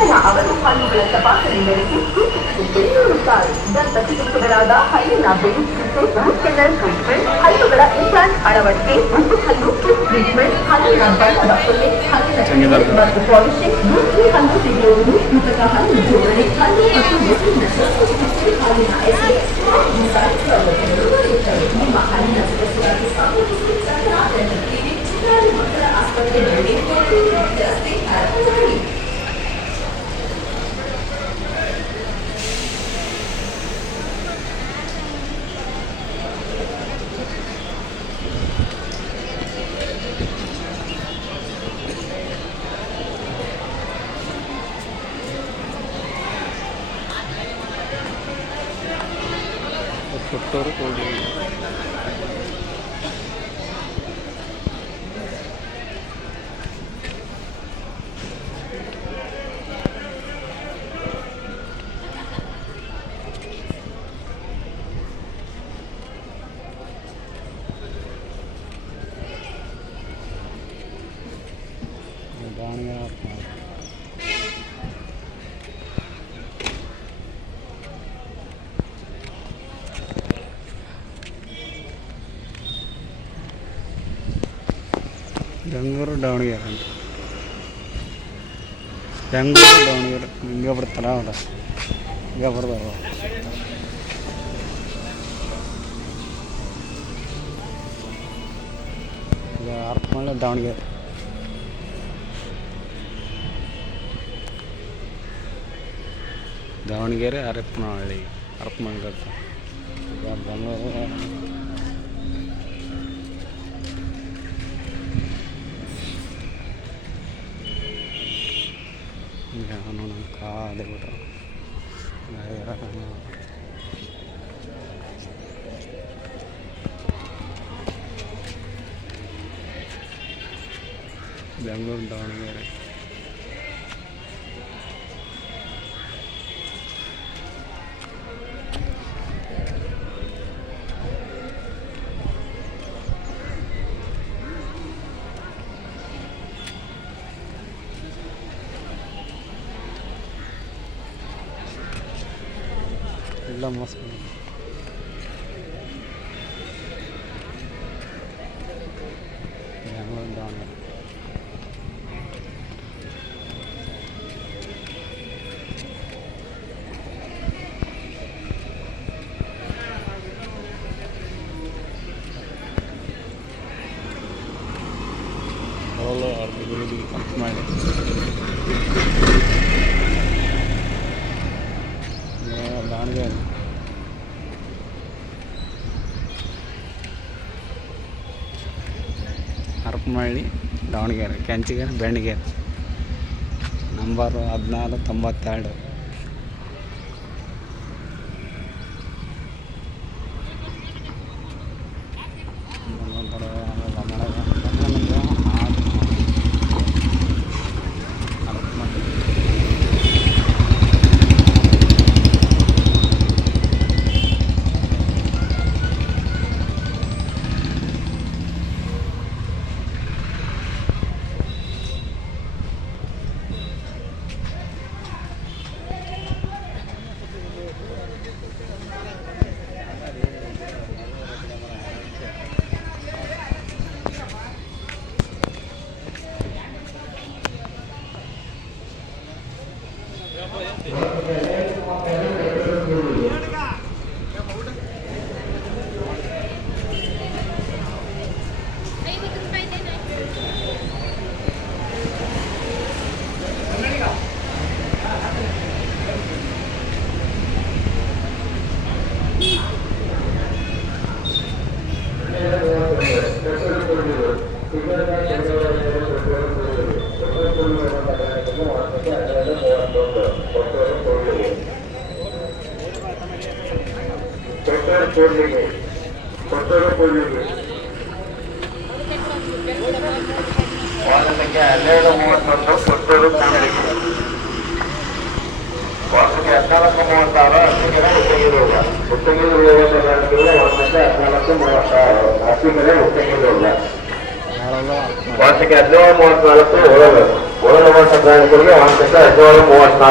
ನಂತರ ಅವರು ಹಲ್ಲುಗಳ ತಪಾಸಣೆ ನಡೆಸಿ ಬೆಂಗಳೂರು ಸಾರಿ ದಂತ ಚಿಕಿತ್ಸಕರಾದ ಹಲ್ಲಿನ ಬೇಸ್ ಟ್ರೀಟ್ಮೆಂಟ್, ಹಲ್ಲುಗಳ ಇಂಪ್ಲಾಂಟ್ ಅಳವಡಿಕೆ, ಹಲ್ಲು ಟ್ರೀಟ್ಮೆಂಟ್, ಹಲ್ಲಿನ ಬಣ್ಣದ ಕೊಲೆ, ಹಲ್ಲಿನ ಮತ್ತು ಪಾಲಿಶಿಂಗ್, ಹಲ್ಲು ತೆಗೆಯುವುದು, ಕೃತಕ ಹಲ್ಲು ಜೋಡಣೆ, ಹಲ್ಲು ಮತ್ತು ಮೆದುಳಿನ ಶಸ್ತ್ರಚಿಕಿತ್ಸೆ, ಹಲ್ಲಿನ ಸೌಲಭ್ಯಗಳು ದೊರೆಯುತ್ತವೆ. ನಿಮ್ಮ ಹಲ್ಲಿನ ಸದಸ್ಯರಾಗಿ ಸಂಪರ್ಕಿಸಿ ಮಕ್ಕಳ ಆಸ್ಪತ್ರೆಯಲ್ಲಿ ರಸ್ತೆ ಹರಪನಹಳ್ಳಿ. ಕೊಟ್ಟವರು ಕೊಡಿ ದಾವಣಗೆರೆ ಬೆಂಗಳೂರು ದಾವಣಗೆರೆ ಅಂತ ಬೆಂಗಳೂರು ದಾವಣಗೆರೆ ಹಿಂಗೆ ಬರ್ತಾರ ಅವರ ಹಿಂಗೆ ಬರ್ದಾರ ಈಗ ಹರಪನಹಳ್ಳಿ ದಾವಣಗೆರೆ ದಾವಣಗೆರೆ ಹರಪನಹಳ್ಳಿ ಅಂತ ಈಗ ಬೆಂಗಳೂರು ನೋಡೋಣ ಕಾದೇ ಬಿಟ್ರು ಬೆಂಗಳೂರು ದಾವಣಗೆರೆ ಎಲ್ಲ ಮೋಸ ಬೆಂಗಳೂರು ದಾವಣಗೆರೆ ಮಾಡಿ ದಾವಣಗೆರೆ ಹರಪನಹಳ್ಳಿ ದಾವಣಗೆರೆ ಕೆಂಚಿಗೆರೆ ಬೆಣ್ಣಗೆರೆ ನಂಬರು 1492. ವಾಸಕ್ಕೆ 12:31 ಪುತ್ತೂರು ಕಾಣಲಿಕ್ಕೆ ವಾಸಕ್ಕೆ 14:36 ಹಸಿಗೆರೆ ಉತ್ತಂಗಿರೋಗ ವಾಸಕ್ಕೆ 14:36 ಹಸಿಗೆರೆ ಉತ್ತಂಗಿರೋಗ ವಾಸಕ್ಕೆ 17:34 ಹೊರಬೇಕು ಉಳಿದ ವರ್ಷ ಪ್ರಯಾಣಿಕರಿಗೆ ವಾಹನ ಸಂಖ್ಯೆ 1734